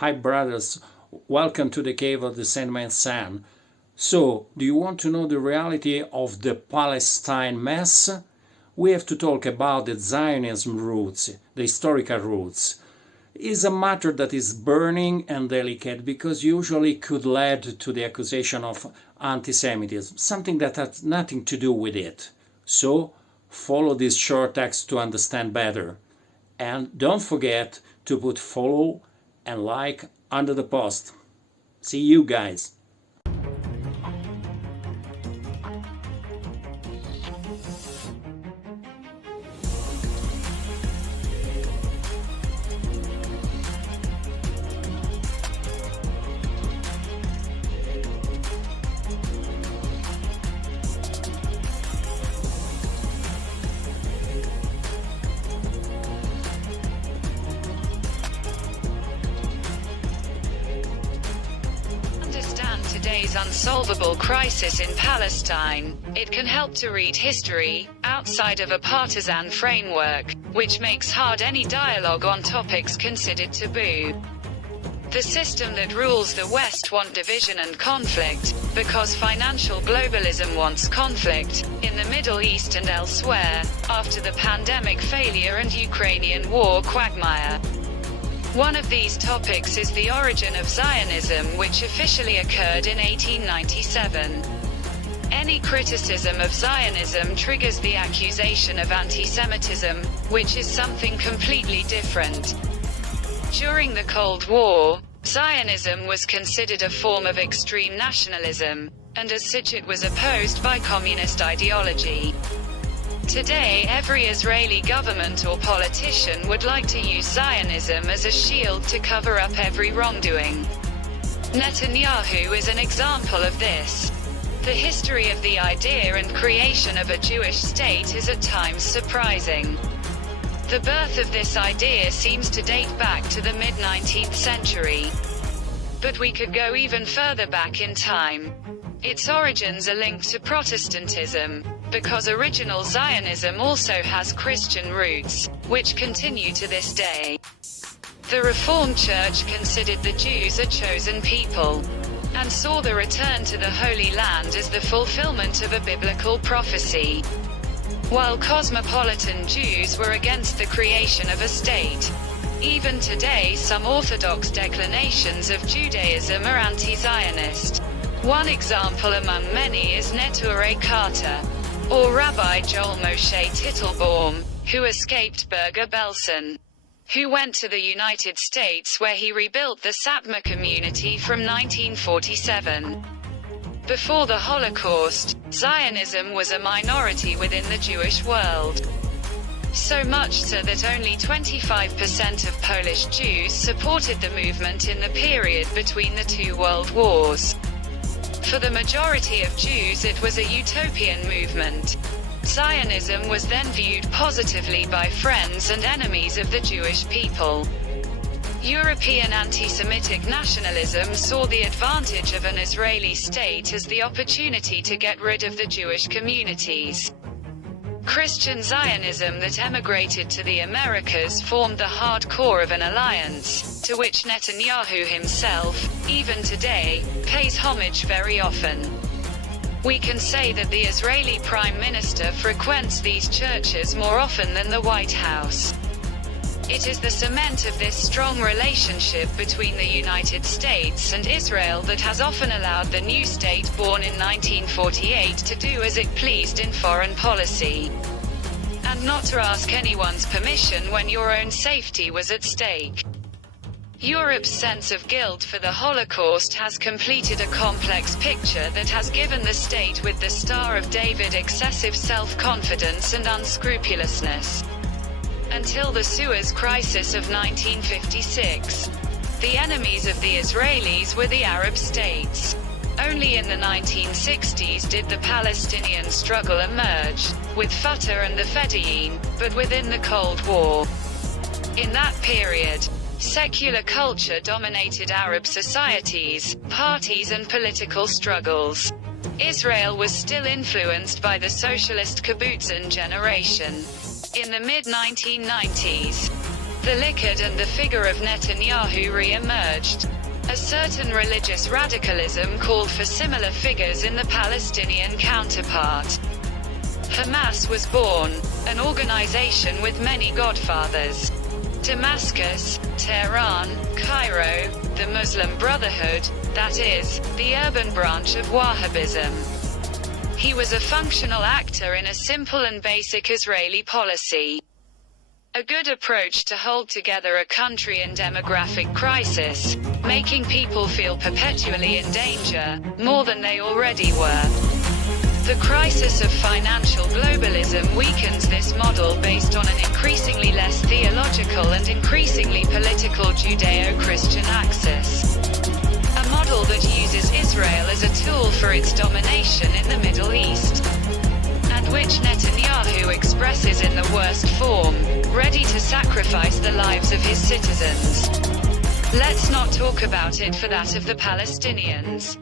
Hi brothers, welcome to the cave of the Saintmen San. So, do you want to know the reality of the Palestine mess? We have to talk about the Zionism roots, the historical roots. It's a matter that is burning and delicate because usually could lead to the accusation of anti-Semitism, something that has nothing to do with it. So, follow this short text to understand better. And don't forget to put follow and like under the post. See you guys. Today's unsolvable crisis in Palestine, it can help to read history, outside of a partisan framework, which makes hard any dialogue on topics considered taboo. The system that rules the West wants division and conflict, because financial globalism wants conflict, in the Middle East and elsewhere, after the pandemic failure and Ukrainian war quagmire. One of these topics is the origin of Zionism, which officially occurred in 1897. Any criticism of Zionism triggers the accusation of anti-Semitism, which is something completely different. During the Cold War, Zionism was considered a form of extreme nationalism, and as such it was opposed by communist ideology. Today, every Israeli government or politician would like to use Zionism as a shield to cover up every wrongdoing. Netanyahu is an example of this. The history of the idea and creation of a Jewish state is at times surprising. The birth of this idea seems to date back to the mid-19th century. But we could go even further back in time. Its origins are linked to Protestantism, because original Zionism also has Christian roots, which continue to this day. The Reformed Church considered the Jews a chosen people, and saw the return to the Holy Land as the fulfillment of a biblical prophecy. While cosmopolitan Jews were against the creation of a state. Even today some Orthodox declinations of Judaism are anti-Zionist. One example among many is Neturei Carter, or Rabbi Joel Moshe Titelbaum, who escaped Berger-Belsen, who went to the United States where he rebuilt the Satmar community from 1947. Before the Holocaust, Zionism was a minority within the Jewish world. So much so that only 25% of Polish Jews supported the movement in the period between the two world wars. For the majority of Jews it was a utopian movement. Zionism was then viewed positively by friends and enemies of the Jewish people. European anti-Semitic nationalism saw the advantage of an Israeli state as the opportunity to get rid of the Jewish communities. Christian Zionism that emigrated to the Americas formed the hard core of an alliance, to which Netanyahu himself, even today, pays homage very often. We can say that the Israeli Prime Minister frequents these churches more often than the White House. It is the cement of this strong relationship between the United States and Israel that has often allowed the new state born in 1948 to do as it pleased in foreign policy. And not to ask anyone's permission when your own safety was at stake. Europe's sense of guilt for the Holocaust has completed a complex picture that has given the state with the Star of David excessive self-confidence and unscrupulousness. Until the Suez Crisis of 1956. The enemies of the Israelis were the Arab states. Only in the 1960s did the Palestinian struggle emerge, with Fatah and the Fedayeen, but within the Cold War. In that period, secular culture dominated Arab societies, parties and political struggles. Israel was still influenced by the socialist kibbutzim generation. In the mid-1990s, the Likud and the figure of Netanyahu re-emerged. A certain religious radicalism called for similar figures in the Palestinian counterpart. Hamas was born, an organization with many godfathers. Damascus, Tehran, Cairo, the Muslim Brotherhood, that is, the urban branch of Wahhabism. He was a functional actor in a simple and basic Israeli policy. A good approach to hold together a country in demographic crisis, making people feel perpetually in danger, more than they already were. The crisis of financial globalism weakens this model based on an increasingly less theological and increasingly political Judeo-Christian axis. A model that uses Israel as a tool for its domination in the Middle East. And which Netanyahu expresses in the worst form, ready to sacrifice the lives of his citizens. Let's not talk about it for that of the Palestinians.